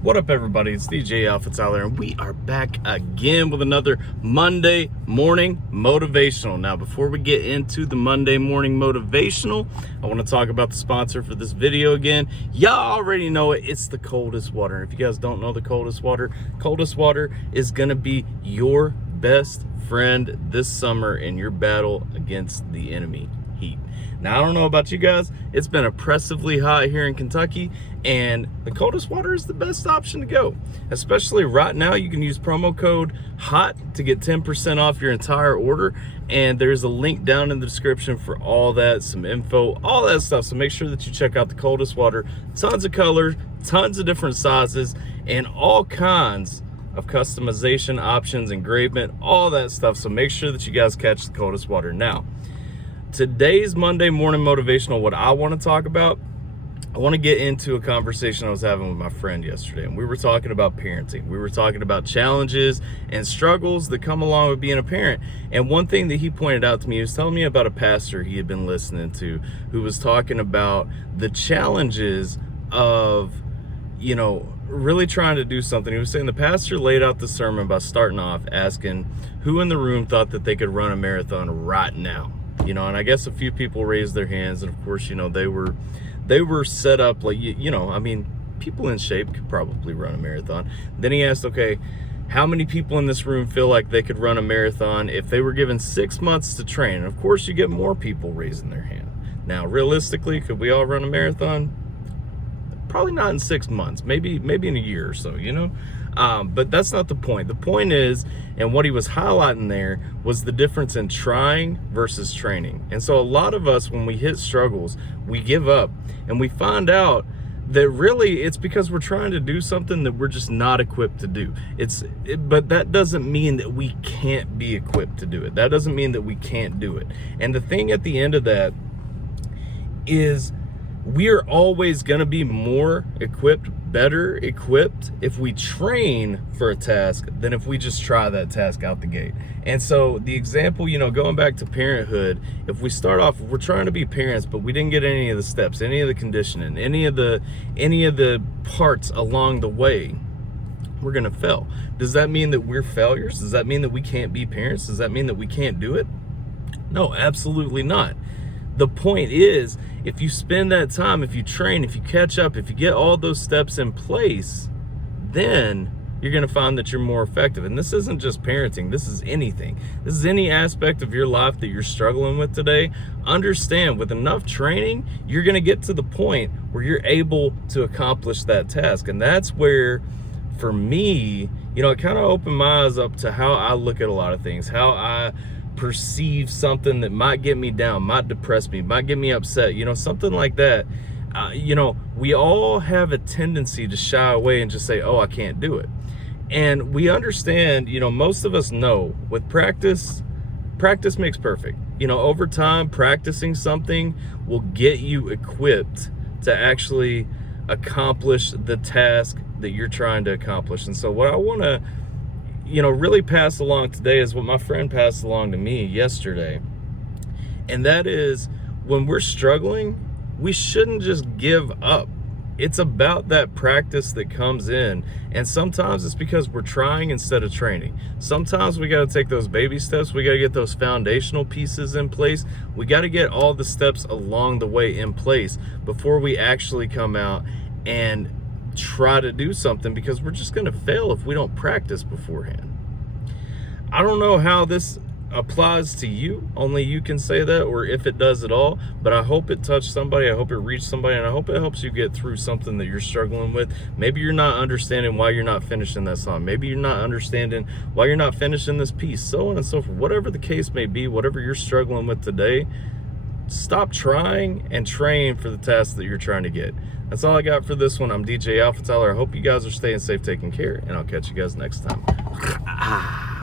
What up, everybody? It's DJ AlphaTyler, and we are back again with another Monday morning motivational. Now, before we get into the Monday morning motivational, I want to talk about the sponsor for this video again. Y'all already know it. It's the coldest water. If you guys don't know the coldest water is going to be your best friend this summer in your battle against the enemy, heat. Now, I don't know about you guys, it's been oppressively hot here in Kentucky, and the coldest water is the best option to go. Especially right now, you can use promo code HOT to get 10% off your entire order, and there's a link down in the description for all that, some info, all that stuff. So make sure that you check out the coldest water. Tons of colors, tons of different sizes, and all kinds of customization options, engravement, all that stuff. So make sure that you guys catch the coldest water. Now, today's Monday morning motivational, what I want to talk about, I want to get into a conversation I was having with my friend yesterday, and we were talking about parenting. We were talking about challenges and struggles that come along with being a parent. And one thing that he pointed out to me, he was telling me about a pastor he had been listening to who was talking about the challenges of, you know, really trying to do something. He was saying the pastor laid out the sermon by starting off asking who in the room thought that they could run a marathon right now. You know, and I guess a few people raised their hands, and of course, you know, they were set up like, you know, I mean, people in shape could probably run a marathon. Then he asked, okay, how many people in this room feel like they could run a marathon if they were given 6 months to train? And of course, you get more people raising their hand. Now, realistically, could we all run a marathon? Probably not in 6 months, maybe in a year or so, you know? But that's not the point. The point is, and what he was highlighting there was the difference in trying versus training. And so a lot of us, when we hit struggles, we give up, and we find out that really it's because we're trying to do something that we're just not equipped to do. But that doesn't mean that we can't be equipped to do it. That doesn't mean that we can't do it. And the thing at the end of that is, we are always going to be more equipped, better equipped if we train for a task than if we just try that task out the gate. And so the example, you know, going back to parenthood, if we start off, we're trying to be parents, but we didn't get any of the steps, any of the conditioning, any of the parts along the way, we're going to fail. Does that mean that we're failures? Does that mean that we can't be parents? Does that mean that we can't do it? No, absolutely not. The point is, if you spend that time, if you train, if you catch up, if you get all those steps in place, then you're going to find that you're more effective. And this isn't just parenting. This is anything. This is any aspect of your life that you're struggling with today. Understand, with enough training, you're going to get to the point where you're able to accomplish that task. And that's where, for me, you know, it kind of opened my eyes up to how I look at a lot of things, how I perceive something that might get me down, might depress me, might get me upset, you know, something like that. You know, we all have a tendency to shy away and just say, oh, I can't do it. And we understand, you know, most of us know with practice makes perfect. You know, over time, practicing something will get you equipped to actually accomplish the task that you're trying to accomplish. And so what I want to, you know, really pass along today is what my friend passed along to me yesterday. And that is, when we're struggling, we shouldn't just give up. It's about that practice that comes in. And sometimes it's because we're trying instead of training. Sometimes we got to take those baby steps. We got to get those foundational pieces in place. We got to get all the steps along the way in place before we actually come out and try to do something, because we're just going to fail if we don't practice beforehand. I don't know how this applies to you, only you can say that, or if it does at all, but I hope it touched somebody, I hope it reached somebody, and I hope it helps you get through something that you're struggling with. Maybe you're not understanding why you're not finishing that song, maybe you're not understanding why you're not finishing this piece, so on and so forth. Whatever the case may be, whatever you're struggling with today, stop trying and train for the task that you're trying to get. That's all I got for this one. I'm DJ AlphaTyler. I hope you guys are staying safe, taking care, and I'll catch you guys next time.